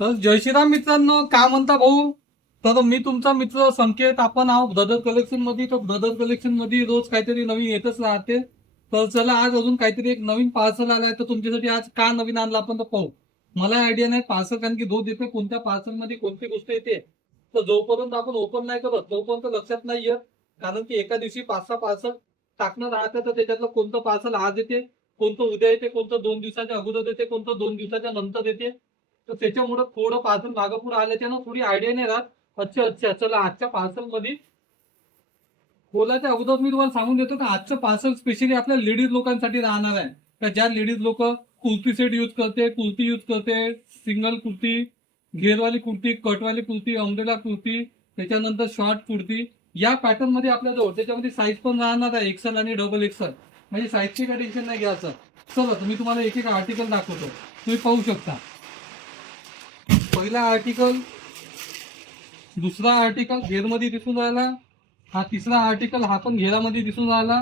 तर जय श्रीराम मित्रांनो, काय म्हणता भाऊ? तर मी तुमचा मित्र संकेत. आपण आहोत ब्रदर कलेक्शन मध्ये. तर ब्रदर कलेक्शन मध्ये रोज काहीतरी नवीन येतच राहते. तर चला, आज अजून काहीतरी एक नवीन पार्सल आलाय. तर तुमच्यासाठी आज का नवीन आणलं आपण तर पाहू. मला आयडिया नाही पार्सल कारण की रोज येते, कोणत्या पार्सल मध्ये कोणती गोष्ट येते. तर जोपर्यंत आपण ओपन नाही करत तोपर्यंत लक्षात नाही येत. कारण की एका दिवशी 5-6 पार्सल टाकणं राहतं. तर त्याच्यातलं कोणतं पार्सल आज येते, कोणतं उद्या येते, कोणतं 2 दिवसाच्या अगोदर येते, कोणतं 2 दिवसाच्या नंतर येते. तर त्याच्यामुळे थोडं पार्सल मागं पुढे आल्याच्या ना थोडी आयडिया नाही राहत. अच्छा अच्छा, चला आजच्या पार्सल मध्ये बोलायच्या अगोदर मी तुम्हाला सांगून देतो की आजचं पार्सल स्पेशली आपल्या लेडीज लोकांसाठी राहणार आहे. तर ज्या लेडीज लोक कुर्ती सेट यूज करते, कुर्ती यूज करते, सिंगल कुर्ती, घेरवाली कुर्ती, कटवाली कुर्ती, अम्ब्रेला कुर्ती, त्याच्यानंतर शॉर्ट कुर्ती, या पॅटर्न मध्ये आपल्याजवळ त्याच्यामध्ये साईज पण राहणार आहे एक्सेल आणि डबल एक्सेल. म्हणजे साईजची काही टेन्शन नाही घ्यायचं. चला, तुम्ही तुम्हाला एक एक आर्टिकल दाखवतो, तुम्ही पाहू शकता. पहिला आर्टिकल, दुसरा आर्टिकल घेरमध्ये दिसून राहिला. हा तिसरा आर्टिकल, हा पण घेरामध्ये दिसून राहिला.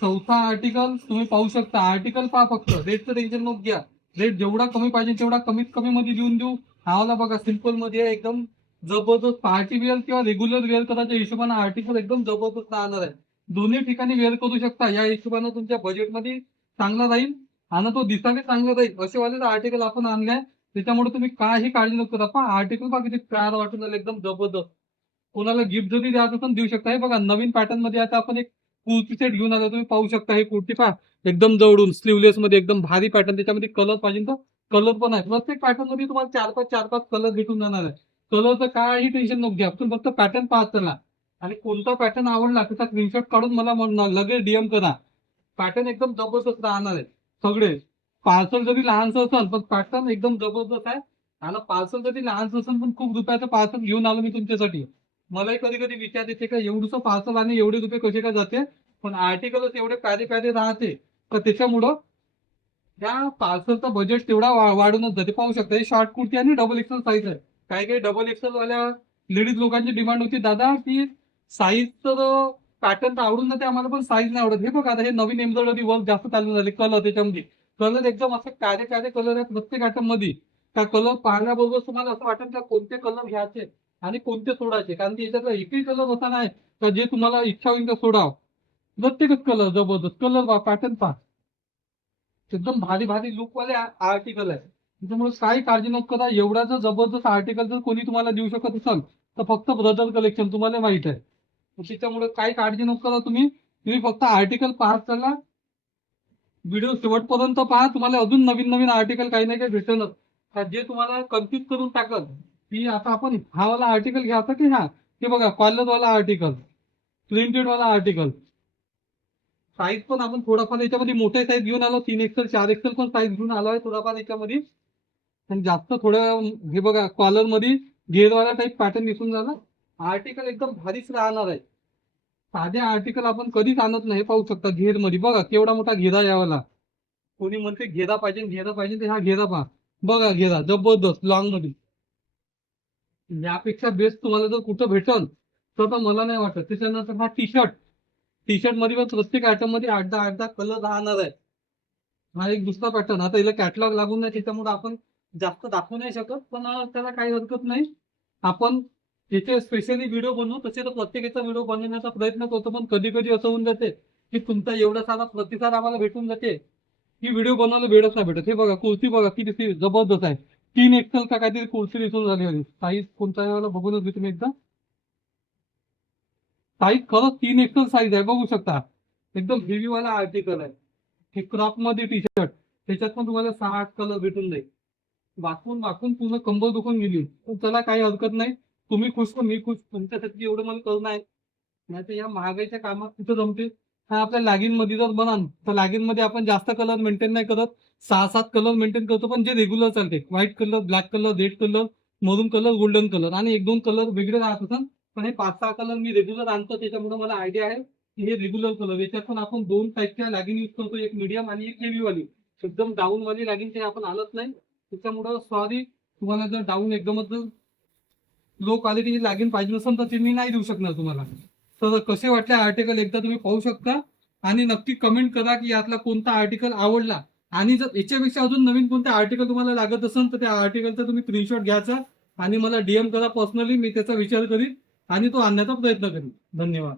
चौथा आर्टिकल तुम्ही पाहू शकता. आर्टिकल पहा, फक्त रेटचं टेन्शन नको घ्या. रेट जेवढा कमी पाहिजे तेवढा कमीत कमी मध्ये देऊन देऊ. हा वाला बघा, सिंपल मध्ये आहे, एकदम जबरदस्त. पार्टी वेअर किंवा रेग्युलर वेअर करायच्या हिशोबाने आर्टिकल एकदम जबरदस्त राहणार आहे. दोन्ही ठिकाणी वेअर करू शकता. या हिशोबाने तुमच्या बजेटमध्ये चांगला राहील आणि तो दिसायला चांगला राहील असे वाले आर्टिकल आपण आणलाय. त्याच्यामुळे तुम्ही काही काळजी नको करा. पहा आर्टिकल पहा, किती प्यारा वाटून राहिलं, एकदम जबरदस्त. कोणाला गिफ्ट जरी द्यायचं पण देऊ शकता. हे बघा, नवीन पॅटर्न मध्ये आता आपण एक कुर्ती सेट घेऊन आलो. तुम्ही पाहू शकता, हे कुर्ती पहा, एकदम जवळून स्लीवलेस मध्ये एकदम भारी पॅटर्न. त्याच्यामध्ये कलर पाहिजे तर कलर पण आहे. प्रत्येक पॅटर्न मध्ये तुम्हाला 4-5 कलर भेटून जाणार आहे. कलरचं काही टेन्शन नको घ्या. तुम्ही फक्त पॅटर्न पाहत चला आणि कोणता पॅटर्न आवडला त्याचा स्क्रीनशॉट काढून मला लगेच डीएम करा. पॅटर्न एकदम जबरदस्त राहणार आहे सगळे. पार्सल जरी लहानसं असेल पण पॅटर्न एकदम जबरदस्त आहे. आणि पार्सल जरी लहानसं असेल पण खूप रुपयाचं पार्सल घेऊन आलो मी तुमच्यासाठी. मलाही कधी कधी विचार येते का एवढंसं पार्सल आणि एवढे रुपये कसे काय जाते. पण आर्टिकलच एवढे प्यारे प्यारे राहते. तर त्याच्यामुळं त्या पार्सलचं बजेट तेवढा वाढूनच जाते. पाहू शकता, हे शॉर्ट कुर्ती आणि डबल एक्सेल साईज आहे. काही काही डबल एक्सेल वाल्या लेडीज लोकांची डिमांड होती, दादा की साईज तर पॅटर्न तर आवडून जाते आम्हाला पण साईज नाही आवडत. हे बघा, आता हे नवीन एम्ब्रॉयडरी वर्क जास्त चालू झाले. कलर त्याच्यामध्ये कलर एकदम असे प्यारे प्यारे कलर आहेत प्रत्येक आयटम मध्ये. त्या कलर पाहण्याबरोबर तुम्हाला असं वाटेल का कोणते कलर घ्यायचे आणि कोणते सोडायचे. कारण की याच्यातला एकही कलर असा नाही तर जे तुम्हाला इच्छा होईल तर सोडाव. प्रत्येकच कलर जबरदस्त. कलर पॅटर्न पहा, एकदम भारी भारी लुक वाले आर्टिकल आहे. त्याच्यामुळे काही काळजी नको करा. एवढा जर जबरदस्त आर्टिकल जर कोणी तुम्हाला देऊ शकत असेल तर फक्त ब्रदर कलेक्शन, तुम्हाला माहित आहे. त्याच्यामुळे काही काळजी नको करा. तुम्ही तुम्ही फक्त आर्टिकल पाहत चला. व्हिडिओ शेवटपर्यंत पहा. तुम्हाला अजून नवीन नवीन आर्टिकल काही ना काही भेटलच का जे तुम्हाला कन्फ्युज करून टाकल. की आता आपण हा वाला आर्टिकल घ्यायचा की हा, हे बघा कॉलर वाला आर्टिकल, प्रिंटेड वाला आर्टिकल. साईज पण आपण थोडाफार याच्यामध्ये मोठे साईज घेऊन आलो. 3 एक्सेल 4 एक्सेल पण साईज घेऊन आलो आहे थोडाफार याच्यामध्ये. आणि जास्त थोडं हे बघा, कॉलर मध्ये घेरवाला टाईप पॅटर्न दिसून झाला. आर्टिकल एकदम भारीच राहणार आहे. साधे आर्टिकल आपण कधीच आणत नाही. हे पाहू शकता, घेर मध्ये बघा केवढा मोठा घेरा यावाला. कोणी म्हणते घेरा पाहिजे घेरा पाहिजे, तर हा घेरा पहा. बघा घेरा जबरदस्त लॉंग मध्ये. यापेक्षा बेस्ट तुम्हाला जर कुठं भेटल तर मला नाही वाटत. त्याच्यानंतर हा टी शर्ट. टी शर्ट मध्ये पण प्रत्येक आयटम मध्ये 8-10 कलर राहणार आहे. हा एक दुसरा पॅटर्न. आता याला कॅटलॉग लागून नाही त्याच्यामुळे आपण जास्त दाखवू नाही शकत. पण त्याला काही हरकत नाही. आपण याचे स्पेशली व्हिडिओ बनवू. तसे तर प्रत्येकाचा व्हिडिओ बनवण्याचा प्रयत्न करतो. पण कधी कधी असं होऊन जाते की तुमचा एवढा सारा प्रतिसाद आम्हाला भेटून जाते की व्हिडिओ बनवायला वेळच नाही भेटत. हे बघा कुर्ती बघा किती जबरदस्त आहे. 3 एक्सेल का काहीतरी कुर्ती दिसून झाली. साईज कोणता आहे मला बघूनच घेतो तुम्ही एकदा. साईज खरंच 3 एक्सेल साईज आहे, बघू शकता. एकदम हेवी वाला आर्टिकल आहे. हे क्रॉप मध्ये टी शर्ट. त्याच्यात पण तुम्हाला 6-8 कलर भेटून जाईल. वाकून वाकून पूर्ण कंबर दुखून गेली. पण चला काही हरकत नाही. तुम्ही खुश तर मी खुश. तुमच्यासाठी एवढं मला करणं आहे. नाही तर या महागाईच्या कामात कुठं जमते. हा आपल्या लॅगिन मध्ये जर बनाल तर लॅगिन मध्ये आपण जास्त कलर मेंटेन नाही करत. 6-7 कलर मेंटेन करतो पण जे रेग्युलर चालते. White colour, black colour, red colour, मरून कलर, गोल्डन कलर आणि 1-2 कलर वेगळे राहत असतात. पण हे 5-6 कलर मी रेग्युलर आणतो. त्याच्यामुळे मला आयडिया आहे की हे रेग्युलर कलर. याच्यात पण आपण 2 टाईपच्या लॅगिन यूज करतो, एक मीडियम आणि एक हेवी वाली. एकदम डाऊन वाली लॅगिन ते आपण आणत नाही. त्याच्यामुळं सॉरी, तुम्हाला जर डाऊन एकदमच जर लो क्वालिटीची लॅगिन पाहिजे नसेल तर ते मी नाही देऊ शकणार तुम्हाला. तर कसे वाटले आर्टिकल एकदा तुम्ही पाहू शकता. आणि नक्की कमेंट करा की यातला कोणता आर्टिकल आवडला. आणि जर याच्यापेक्षा अजून नवीन कोणते आर्टिकल तुम्हाला लागत असेल तर त्या आर्टिकलचा तुम्ही स्क्रीनशॉट घ्यायचा आणि मला DM करा पर्सनली, मी त्याचा विचार करीन आणि तो आणण्याचा प्रयत्न करीन. धन्यवाद.